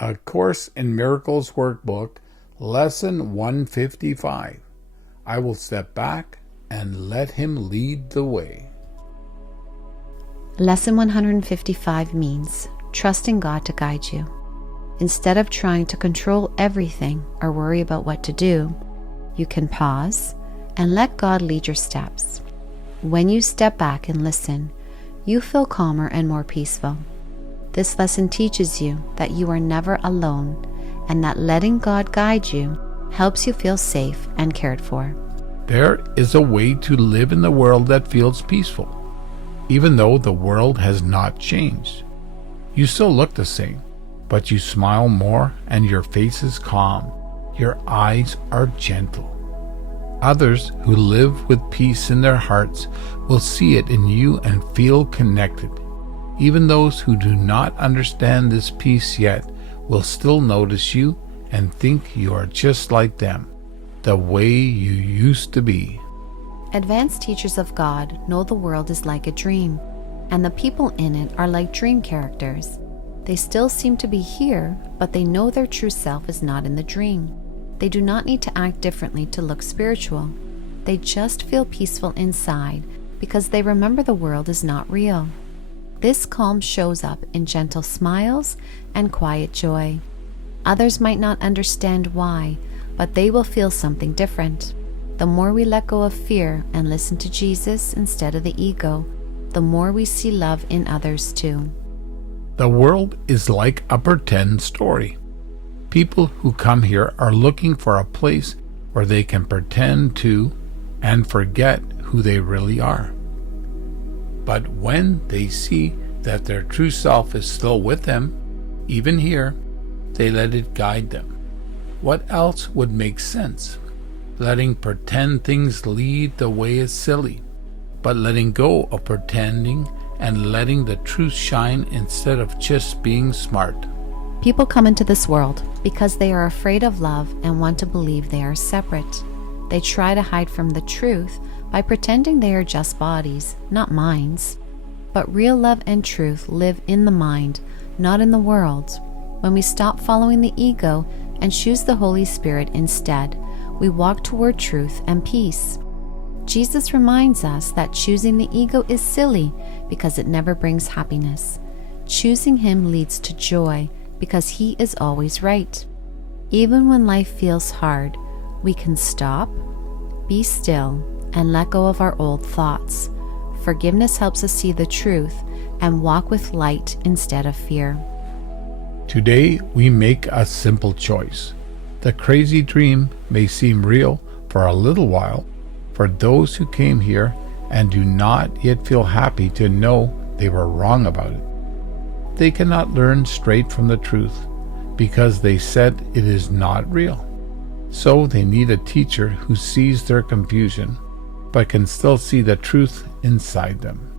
A Course in Miracles Workbook, Lesson 155. I will step back and let Him lead the way. Lesson 155 means trusting God to guide you. Instead of trying to control everything or worry about what to do, you can pause and let God lead your steps. When you step back and listen, you feel calmer and more peaceful. This lesson teaches you that you are never alone and that letting God guide you helps you feel safe and cared for. There is a way to live in the world that feels peaceful, even though the world has not changed. You still look the same, but you smile more and your face is calm. Your eyes are gentle. Others who live with peace in their hearts will see it in you and feel connected. Even those who do not understand this peace yet will still notice you and think you are just like them, the way you used to be. Advanced teachers of God know the world is like a dream, and the people in it are like dream characters. They still seem to be here, but they know their true self is not in the dream. They do not need to act differently to look spiritual. They just feel peaceful inside because they remember the world is not real. This calm shows up in gentle smiles and quiet joy. Others might not understand why, but they will feel something different. The more we let go of fear and listen to Jesus instead of the ego, the more we see love in others too. The world is like a pretend story. People who come here are looking for a place where they can pretend to and forget who they really are. But when they see that their true self is still with them, even here, they let it guide them. What else would make sense? Letting pretend things lead the way is silly, but letting go of pretending and letting the truth shine instead of just being smart. People come into this world because they are afraid of love and want to believe they are separate. They try to hide from the truth by pretending they are just bodies, not minds. But real love and truth live in the mind, not in the world. When we stop following the ego and choose the Holy Spirit instead, we walk toward truth and peace. Jesus reminds us that choosing the ego is silly because it never brings happiness. Choosing Him leads to joy because He is always right. Even when life feels hard, we can stop, be still, and let go of our old thoughts. Forgiveness helps us see the truth and walk with light instead of fear. Today we make a simple choice. The crazy dream may seem real for a little while for those who came here and do not yet feel happy to know they were wrong about it. They cannot learn straight from the truth because they said it is not real. So they need a teacher who sees their confusion but can still see the truth inside them.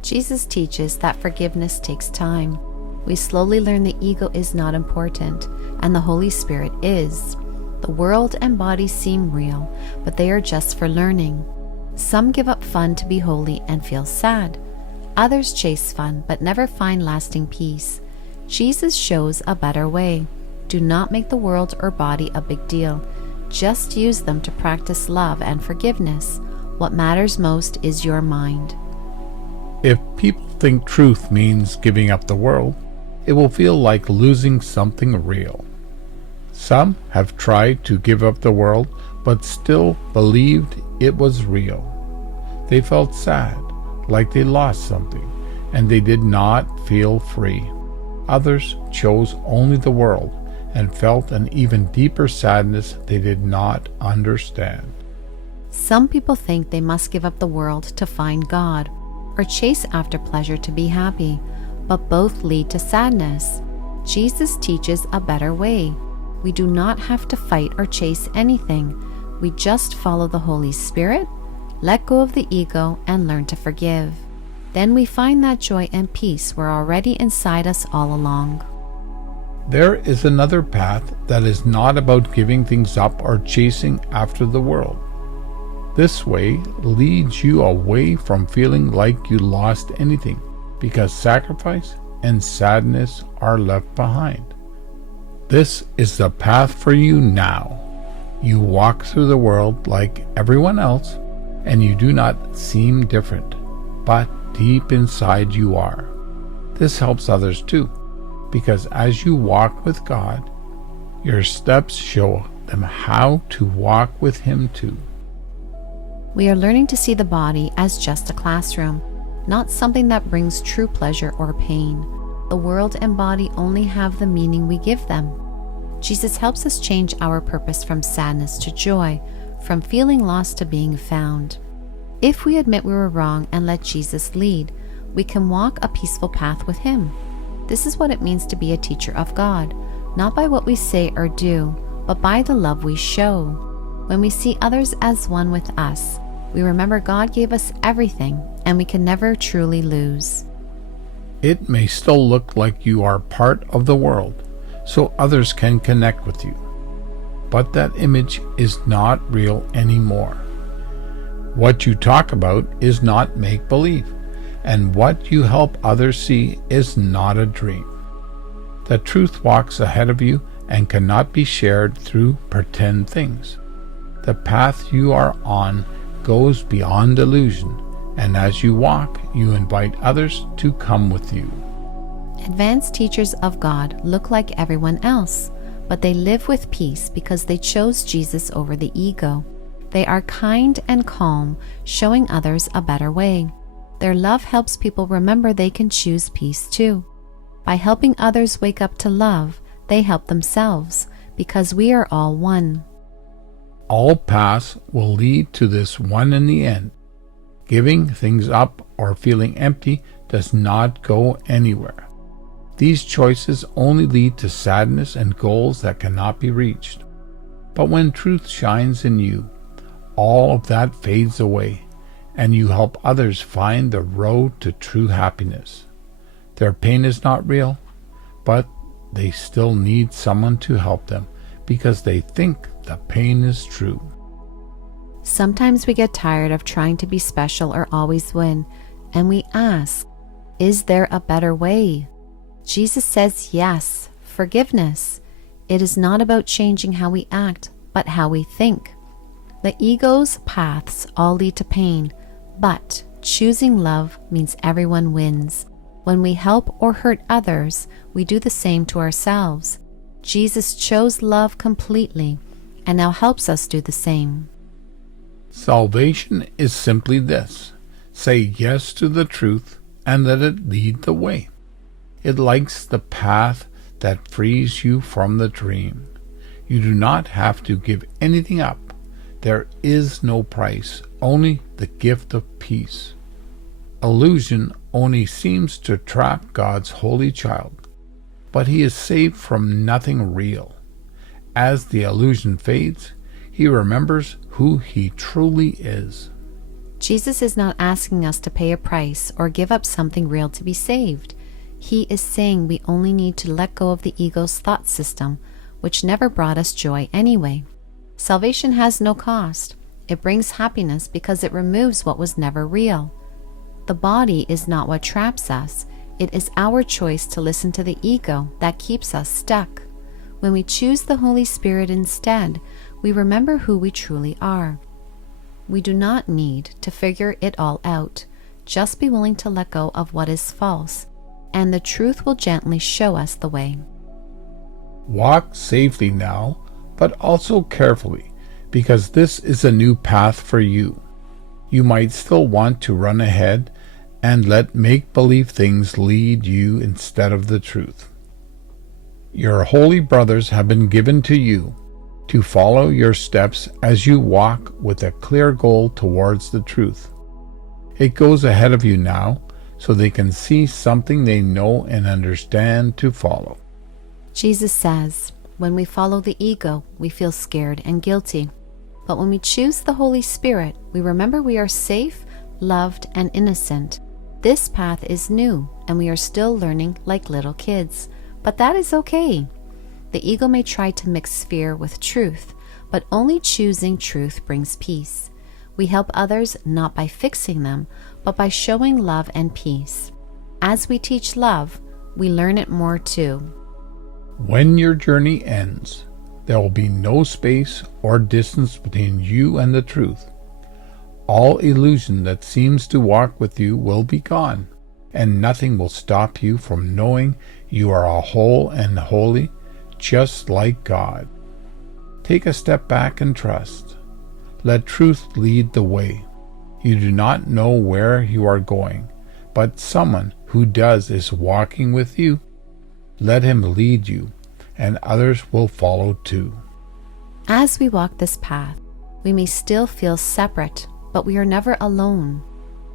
Jesus teaches that forgiveness takes time. We slowly learn the ego is not important and the Holy Spirit is. The world and body seem real, but they are just for learning. Some give up fun to be holy and feel sad. Others chase fun but never find lasting peace. Jesus shows a better way. Do not make the world or body a big deal. Just use them to practice love and forgiveness. What matters most is your mind. If people think truth means giving up the world, it will feel like losing something real. Some have tried to give up the world but still believed it was real. They felt sad, like they lost something, and they did not feel free. Others chose only the world and felt an even deeper sadness they did not understand. Some people think they must give up the world to find God, or chase after pleasure to be happy, but both lead to sadness. Jesus teaches a better way. We do not have to fight or chase anything. We just follow the Holy Spirit, let go of the ego, and learn to forgive. Then we find that joy and peace were already inside us all along. There is another path that is not about giving things up or chasing after the world. This way leads you away from feeling like you lost anything, because sacrifice and sadness are left behind. This is the path for you now. You walk through the world like everyone else, and you do not seem different, but deep inside you are. This helps others too, because as you walk with God, your steps show them how to walk with Him too. We are learning to see the body as just a classroom, not something that brings true pleasure or pain. The world and body only have the meaning we give them. Jesus helps us change our purpose from sadness to joy, from feeling lost to being found. If we admit we were wrong and let Jesus lead, we can walk a peaceful path with Him. This is what it means to be a teacher of God, not by what we say or do, but by the love we show. When we see others as one with us, we remember God gave us everything, and we can never truly lose. It may still look like you are part of the world, so others can connect with you. But that image is not real anymore. What you talk about is not make-believe, and what you help others see is not a dream. The truth walks ahead of you and cannot be shared through pretend things. The path you are on goes beyond illusion, and as you walk, you invite others to come with you. Advanced teachers of God look like everyone else, but they live with peace because they chose Jesus over the ego. They are kind and calm, showing others a better way. Their love helps people remember they can choose peace too. By helping others wake up to love, they help themselves, because we are all one. All paths will lead to this one in the end. Giving things up or feeling empty does not go anywhere. These choices only lead to sadness and goals that cannot be reached. But when truth shines in you, all of that fades away, and you help others find the road to true happiness. Their pain is not real, but they still need someone to help them because they think the pain is true. Sometimes we get tired of trying to be special or always win, and we ask, is there a better way? Jesus says yes, forgiveness. It is not about changing how we act, but how we think. The ego's paths all lead to pain, but choosing love means everyone wins. When we help or hurt others, we do the same to ourselves. Jesus chose love completely and now helps us do the same. Salvation is simply this: say yes to the truth and let it lead the way. It lights the path that frees you from the dream. You do not have to give anything up. There is no price, only the gift of peace. Illusion only seems to trap God's holy child, but he is saved from nothing real. As the illusion fades, he remembers who he truly is. Jesus is not asking us to pay a price or give up something real to be saved. He is saying we only need to let go of the ego's thought system, which never brought us joy anyway. Salvation has no cost. It brings happiness because it removes what was never real. The body is not what traps us. It is our choice to listen to the ego that keeps us stuck. When we choose the Holy Spirit instead, we remember who we truly are. We do not need to figure it all out. Just be willing to let go of what is false, and the truth will gently show us the way. Walk safely now, but also carefully, because this is a new path for you. You might still want to run ahead and let make-believe things lead you instead of the truth. Your holy brothers have been given to you to follow your steps as you walk with a clear goal towards the truth. It goes ahead of you now, so they can see something they know and understand to follow. Jesus says, when we follow the ego, we feel scared and guilty. But when we choose the Holy Spirit, we remember we are safe, loved, and innocent. This path is new, and we are still learning like little kids. But that is okay. The ego may try to mix fear with truth, but only choosing truth brings peace. We help others not by fixing them, but by showing love and peace. As we teach love, we learn it more too. When your journey ends, there will be no space or distance between you and the truth. All illusion that seems to walk with you will be gone, and nothing will stop you from knowing you are a whole and holy, just like God. Take a step back and trust. Let truth lead the way. You do not know where you are going, but someone who does is walking with you. Let him lead you, and others will follow too. As we walk this path, we may still feel separate, but we are never alone.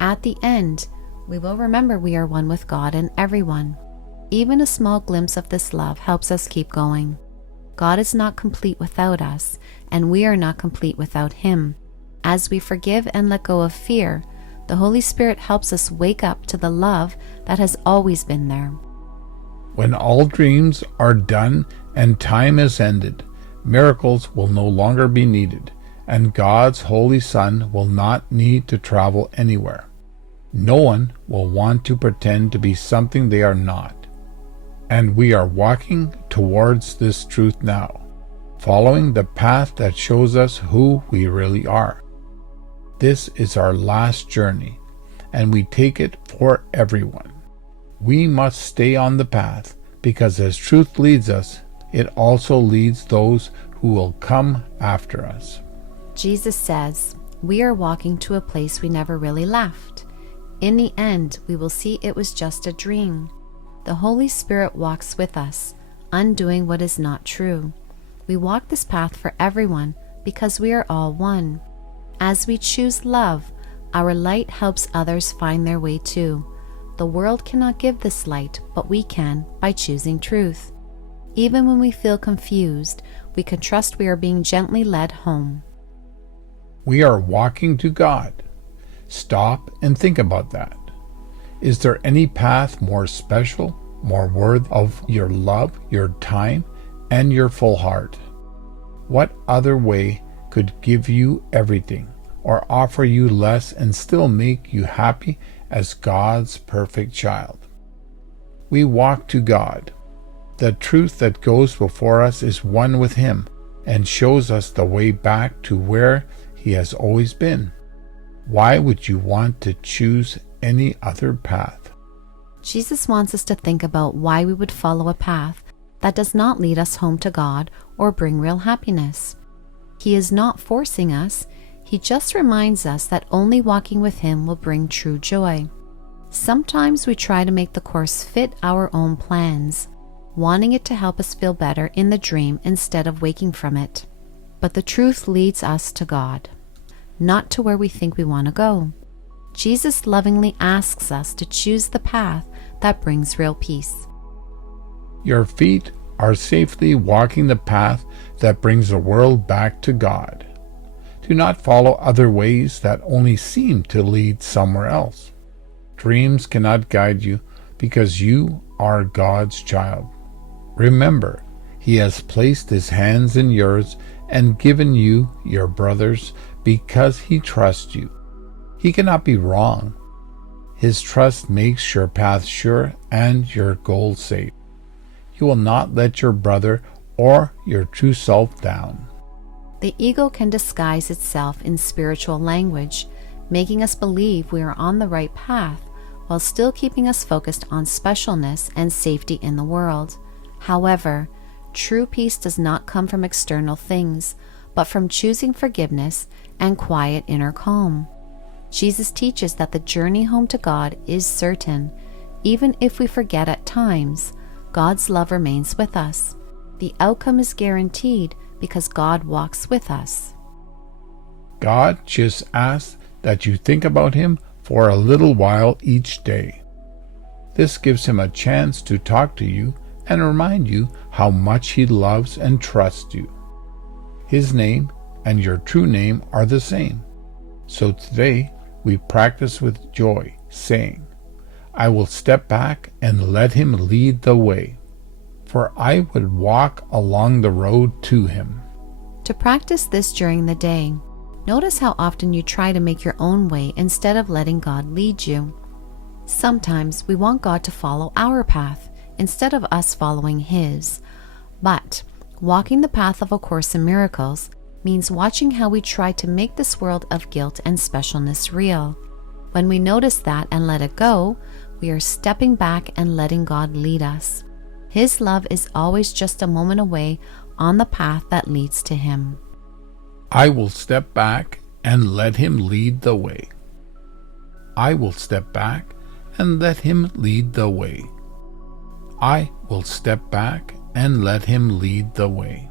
At the end, we will remember we are one with God and everyone. Even a small glimpse of this love helps us keep going. God is not complete without us, and we are not complete without Him. As we forgive and let go of fear, the Holy Spirit helps us wake up to the love that has always been there. When all dreams are done and time is ended, miracles will no longer be needed, and God's Holy Son will not need to travel anywhere. No one will want to pretend to be something they are not. And we are walking towards this truth now, following the path that shows us who we really are. This is our last journey, and we take it for everyone. We must stay on the path, because as truth leads us, it also leads those who will come after us. Jesus says, we are walking to a place we never really left. In the end, we will see it was just a dream. The Holy Spirit walks with us, undoing what is not true. We walk this path for everyone because we are all one. As we choose love, our light helps others find their way too. The world cannot give this light, but we can by choosing truth. Even when we feel confused, we can trust we are being gently led home. We are walking to God. Stop and think about that. Is there any path more special, more worthy of your love, your time, and your full heart? What other way could give you everything, or offer you less and still make you happy as God's perfect child? We walk to God. The truth that goes before us is one with Him and shows us the way back to where He has always been. Why would you want to choose any other path? Jesus wants us to think about why we would follow a path that does not lead us home to God or bring real happiness. He is not forcing us. He just reminds us that only walking with Him will bring true joy. Sometimes we try to make the course fit our own plans, wanting it to help us feel better in the dream instead of waking from it. But the truth leads us to God, not to where we think we want to go. Jesus lovingly asks us to choose the path that brings real peace. Your feet are safely walking the path that brings the world back to God. Do not follow other ways that only seem to lead somewhere else. Dreams cannot guide you because you are God's child. Remember, He has placed His hands in yours and given you your brothers because He trusts you. He cannot be wrong. His trust makes your path sure and your goal safe. You will not let your brother or your true self down. The ego can disguise itself in spiritual language, making us believe we are on the right path while still keeping us focused on specialness and safety in the world. However, true peace does not come from external things, but from choosing forgiveness and quiet inner calm. Jesus teaches that the journey home to God is certain. Even if we forget at times, God's love remains with us. The outcome is guaranteed because God walks with us. God just asks that you think about Him for a little while each day. This gives Him a chance to talk to you and remind you how much He loves and trusts you. His name and your true name are the same. So today we practice with joy, saying, I will step back and let Him lead the way, for I would walk along the road to Him. To practice this during the day, notice how often you try to make your own way instead of letting God lead you. Sometimes we want God to follow our path instead of us following His. But walking the path of A Course in Miracles means watching how we try to make this world of guilt and specialness real. When we notice that and let it go, we are stepping back and letting God lead us. His love is always just a moment away on the path that leads to Him. I will step back and let Him lead the way. I will step back and let Him lead the way. I will step back and let Him lead the way.